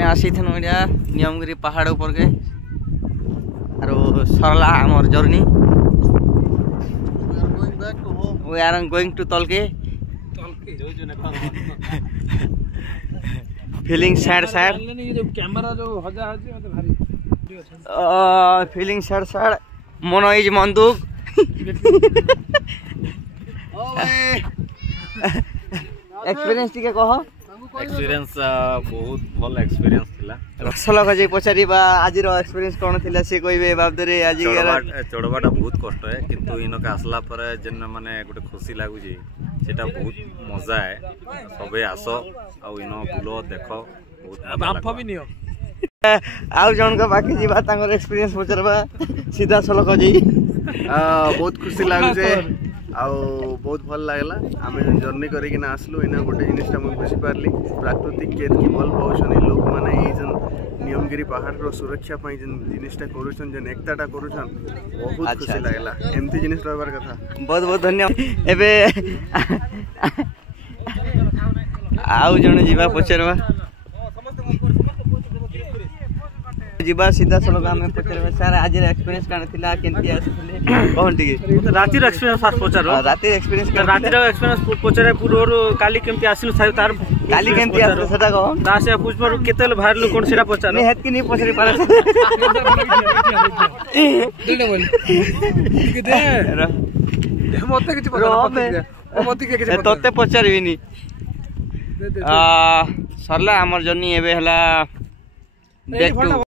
आमे आसी थनु इडा नियमगिरी पहाड़ ऊपर के आरो सरला आमर journey we are going to तलके फीलिंग सैड सैड कैमरा जो हजा हजे मते भारी फीलिंग सैड सैड मोनो इज मंदुक एक्सपीरियंस टिके कह एक्सपीरियंस बहुत भल एक्सपीरियंस थिला रसलक जे पचारिबा आजिर एक्सपीरियंस कोन थिला से कहबे बाबदरे आजि चढ़वाटा बहुत कष्ट है किंतु इनके आसला पर जेन माने गोटे खुशी लागु जे सेटा बहुत मजा है सबे आसो आ इनो बुलो देखो बहुत बांफ भी नियो आउ जन का बाकी जीवा तांगर एक्सपीरियंस पचरबा सीधा सलक जे बहुत खुशी लागु जे आउ बहुत भल लागला आमे जर्नी करी ना आसलु इना गोटे जिनिसटा मैं बुझी पारली प्राकृतिक केत की भल पाउछन लोक माने ई जन नियमगिरी पहाड़ रो सुरक्षा पई जन जिनिसटा करूछन जन एकताटा करूछन बहुत खुशी लागला एमती जिनिस रहबार कथा बहुत बहुत धन्यवाद एबे आउ जन जीवा पचरबा जीवा सीधा सलक आमे पचरबा सर आज एक्सपीरियंस कान थिला केनती आसिले कोन टिके राती रो एक्सपीरियंस फास्ट पचारो राती एक्सपीरियंस राती रो एक्सपीरियंस पचारे पूरो काली केमती आसिलु साइ तार काली केनती आसिले सेटा कहो ता से पुष्पर केतेल बाहरलु कोन सेटा पचारो नहीं हेत की नहीं पचरी पारे देने बोल ठीक दे मते किछ पचारो मते के किछ तते पचारबिनी सरला हमर जर्नी एबे हला बैक टू